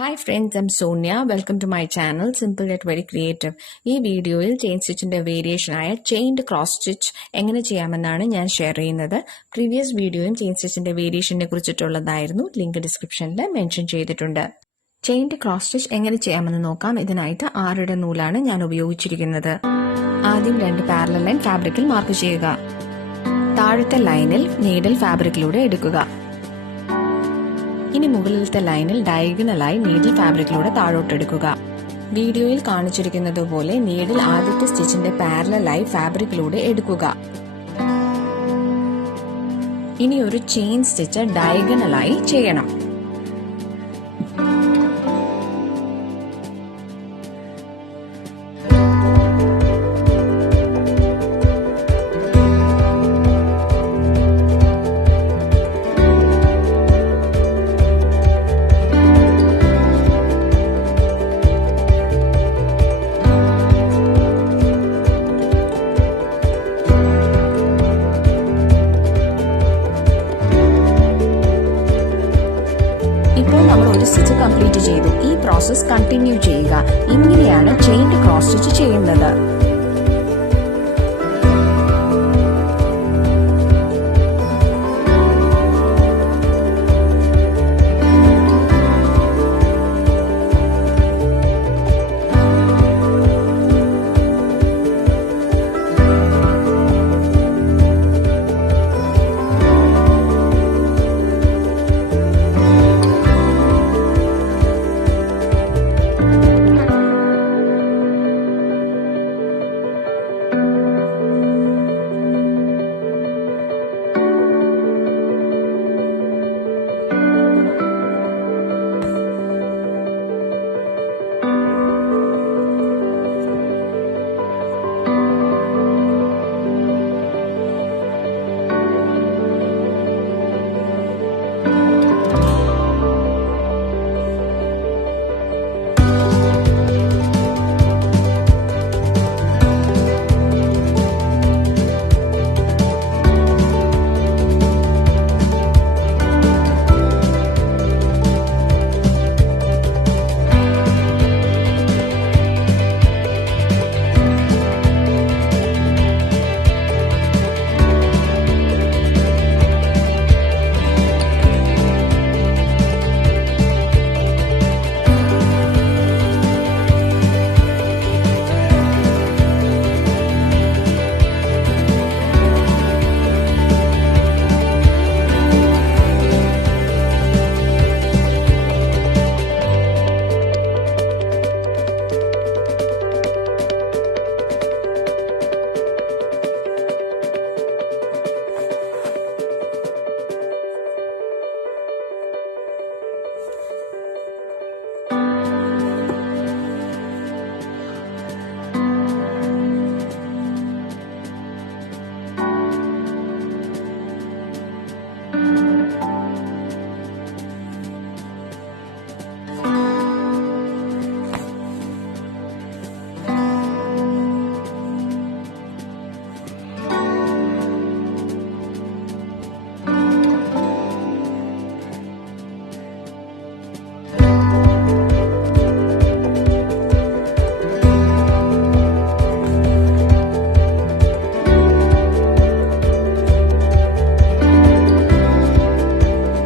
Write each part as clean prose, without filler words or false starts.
Hi friends, I'm Sonia. Welcome to my channel, Simple yet very creative. ഈ വീഡിയോയിൽ chain സ്റ്റിച്ചിന്റെ variation ആയ chained cross stitch എങ്ങനെ ചെയ്യാമെന്നാണ് ഞാൻ ഷെയർ ചെയ്യുന്നത്. പ്രീവിയസ് വീഡിയോയും ചെയിൻ സ്റ്റിച്ചിന്റെ വേരിയേഷനെ കുറിച്ചിട്ടുള്ളതായിരുന്നു. ലിങ്ക് ഡിസ്ക്രിപ്ഷനിൽ മെൻഷൻ ചെയ്തിട്ടുണ്ട്. ചെയിൻഡ് ക്രോസ് സ്റ്റിച്ച് എങ്ങനെ ചെയ്യാമെന്ന് നോക്കാം. ഇതിനായിട്ട് 6 നൂലാണ് ഞാൻ ഉപയോഗിച്ചിരിക്കുന്നത്. ആദ്യം 2 പാരലൽ ലൈൻ ഫാബ്രിക്കിൽ മാർക്ക് ചെയ്യുക. താഴത്തെ ലൈനിൽ നീഡിൽ ഫാബ്രിക്കിലൂടെ എടുക്കുക. ഇനി മുകളിലത്തെ ലൈനിൽ ഡയഗണലായി നീഡിൽ ഫാബ്രിക്കിലൂടെ താഴോട്ടെടുക്കുക. വീഡിയോയിൽ കാണിച്ചിരിക്കുന്നതുപോലെ നീഡിൽ ആദ്യത്തെ സ്റ്റിച്ചിന്റെ പാരലലായി ഫാബ്രിക്കിലൂടെ എടുക്കുക. ഇനി ഒരു ചെയിൻ സ്റ്റിച്ച് ഡയഗണലായി ചെയ്യണം. ഇപ്പോൾ നമ്മൾ ഒരു സ്റ്റിച്ച് കംപ്ലീറ്റ് ചെയ്തു. ഈ പ്രോസസ് കണ്ടിന്യൂ ചെയ്യുക. ഇങ്ങനെയാണ് ചെയിൻഡ് ക്രോസ് സ്റ്റിച്ച് ചെയ്യുന്നത്.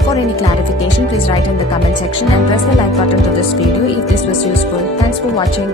For any clarification, please write in the comment section and press the like button to this video if this was useful. Thanks for watching.